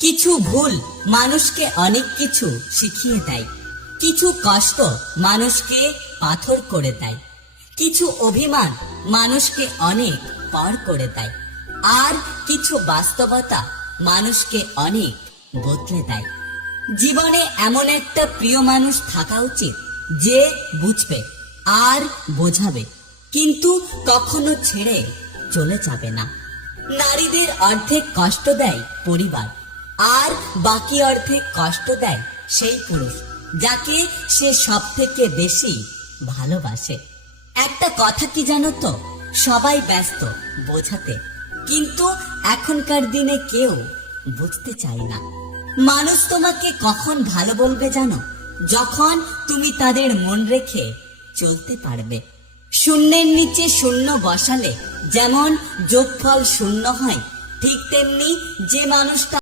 কিছু ভুল মানুষকে অনেক কিছু শিখিয়ে দেয়, কিছু কষ্ট মানুষকে পাথর করে দেয়, কিছু অভিমান মানুষকে অনেক পার করে দেয়, আর কিছু বাস্তবতা মানুষকে অনেক বদলে দেয়। জীবনে এমন একটা প্রিয় মানুষ থাকা উচিত যে বুঝবে আর বোঝাবে, কিন্তু কখনো ছেড়ে চলে যাবে না। নারীদের অর্ধেক কষ্ট দেয় পরিবার, আর বাকি অর্ধেক কষ্ট দেয় সেই পুরুষ যাকে সে সব থেকে বেশি ভালোবাসে। একটা কথা কি জানো তো, সবাই ব্যস্ত বোঝাতে, কিন্তু এখনকার দিনে কেউ বুঝতে চায় না। মানুষ তোমাকে কখন ভালো বলবে জানো? যখন তুমি তাদের মন রেখে চলতে পারবে। শূন্যের নিচে শূন্য বসালে যেমন যোগফল শূন্য হয়, ঠিক তেমনি যে মানুষটা